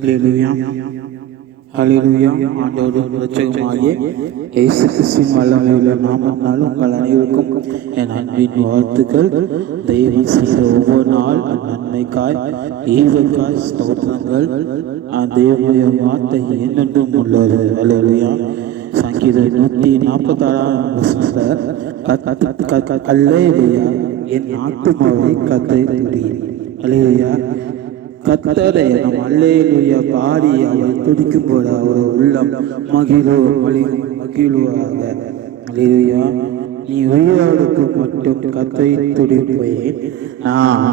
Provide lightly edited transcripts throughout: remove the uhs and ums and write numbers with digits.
ஹல்லேலூயா ஹல்லேலூயா. ஆண்டவரும் இரட்சகருமாகிய இயேசு கிறிஸ்துவின் வல்லமையுள்ள நாமத்தினால் உங்கள் அனைவருக்கும் என் அன்பின் வாழ்த்துக்கள். தெய்வம் செய்த ஒவ்வொரு நாள் நன்மைக்காய் ஈவுக்காய் ஸ்தோத்திரங்கள். தேவனுடைய வார்த்தை என்னென்றும் உள்ளது. ஹல்லேலூயா. சங்கீதம் 146 அல்லேலூயா, என் ஆத்துமாவை கர்த்தரை துதி. ஹல்லேலூயா. கர்த்தரை நம் அல்லேலூயா பாடி அவர் துதிக்கும் போது அவர் உள்ளம் மகிழுவாக. அல்லேலூயா. நீ உயிரோடுக்கு மட்டும் கர்த்தரை துதிப்பேன், நான்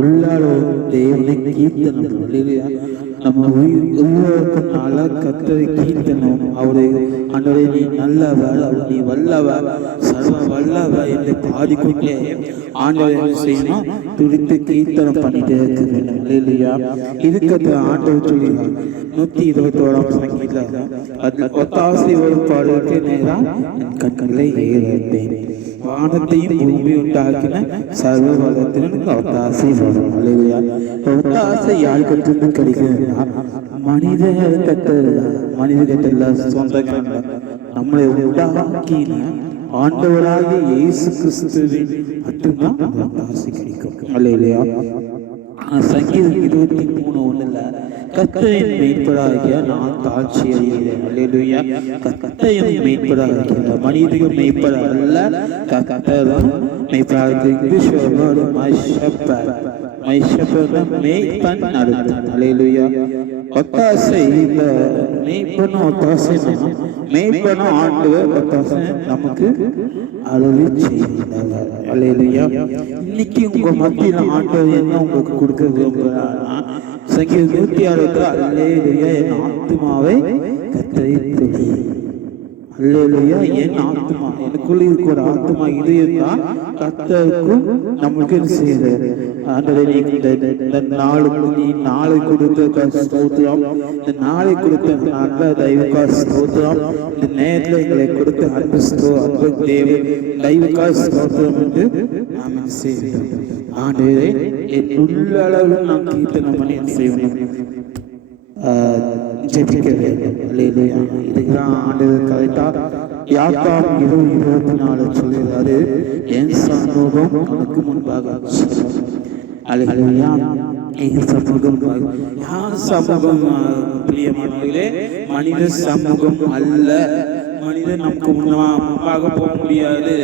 உள்ளாலும் தேவனை கீர்த்தனம். அல்லேலூயா. நம்ம உயிரோடுக்கும் நாள கர்த்தரை கீர்த்தனம். அவரை ஆண்டவரே நீ நல்லவர், நீ வல்லவர், சர்வ வல்லவர் என்று பாடிக்கொண்டே ஆண்டவரை என்ன செய்யணும்? துடித்து கீர்த்தனம் பண்ணிட்டே இருக்க வேண்டும். இல்லையா? இதுக்கு ஆண்டவர் சொல்லுவார் 121 சங்கீதம் அதுல ஒத்தாசை ஒரு பாடலுக்கு நேரம் என் கண்களை ஏறப்பேன், வானத்தையும் பூமி உண்டாக்கின சர்வ வளத்திலும் ஒத்தாசை வரும். இல்லையா? ஒத்தாசை யார் கற்று கிடைக்கிறதுனா மனித கட்டல்ல சொந்தக்காரங்க நம்மளை உண்டாக்கின ஆண்டவராகிய இயேசு கிறிஸ்துவின் மட்டும்தான் ஒத்தாசை கிடைக்கும். அல்லேலூயா. சங்கீதம் 23:1 கர்த்தரின் மெய்ப்பராகிய நான் தாழ்ச்சி அடைகிறேன். அல்லேலூயா. கர்த்தரின் மெய்ப்பராகிய மனிதனுக்கு மெய்ப்பர அல்ல, கர்த்தரும் மெய்ப்பராகிய. English word my shepherd. My shepherd மெய்ப்பன் அர்த்தம். அல்லேலூயா. ஒத்தாசை இந்த மெய்ப்பனும் ஒத்தாசை மெய்ப்பனும் ஆண்டவர் ஒத்தாசை நமக்கு அருளி செய்கிறார். அல்லேலூயா. இன்னைக்கு உங்க மத்தியில ஆண்டவர் என்ன உங்களுக்கு கொடுக்க விரும்புகிறார்னா சங்கீதம் 106 அல்லேலூயா, என் ஆத்துமாவை கர்த்தரை துதி. அல்லேலூயா. என் ஆத்துமா, எனக்குள்ள இருக்க ஒரு ஆத்துமா இது இருந்தா கர்த்தருக்கும் நம்மளுக்கு செய்யறாரு. ஆண்டவரே இந்த நாளுக்கு நீ நாளை கொடுத்த ஸ்தோத்திரம், இந்த நாளை கொடுத்த நல்ல தெய்வக்கா ஸ்தோத்திரம், இந்த நேரத்தில் எங்களை கொடுத்த அன்பு தேவ தெய்வக்கா ஸ்தோத்திரம் என்று நாம் செய்வோம். ஆண்டவரே என் உள்ளளவு நாம் கீர்த்தனம் பண்ணி செய்யணும், ஜெபிக்க வேண்டும். அல்லேலூயா. இதுதான் ஆண்டவர் கரெக்டா யாத்ராம் 20:24 சொல்கிறாரு, என் சமூகம் உனக்கு முன்பாக. அல்லேலூயா. என் சமூகம் யார் சமூகம்? பிரியமானவர்களே, மனித சமூகம் அல்ல. மனிதன் நமக்கு முன்பாக போக முடியாது.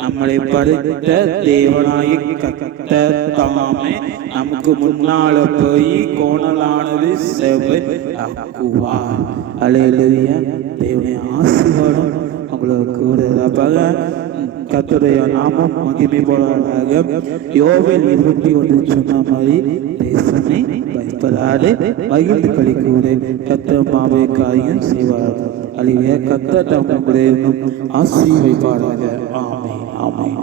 நம்மளை படைத்த தேவனாய கர்த்தர் தாமே நமக்கு முன்னால போய் கோணலானது செவ்வை ஆக்குவார். அல்லேலூயா. தேவனுடைய ஆசீர்வாதம் உங்களுக்கு கூட கர்த்தருடைய நாமம் மகிமைப்படாதாக. யோவேல் 21 சொன்ன மாதிரி தேசமே பயப்படாதே, மகிழ்ந்து களிக்கூட கர்த்தர் மாவை காரியம் செய்வார். அல்லேலூயா. கர்த்தர் தம்முடைய ஆசீர்வதிப்பாராக. ஆமென். ஆமென்.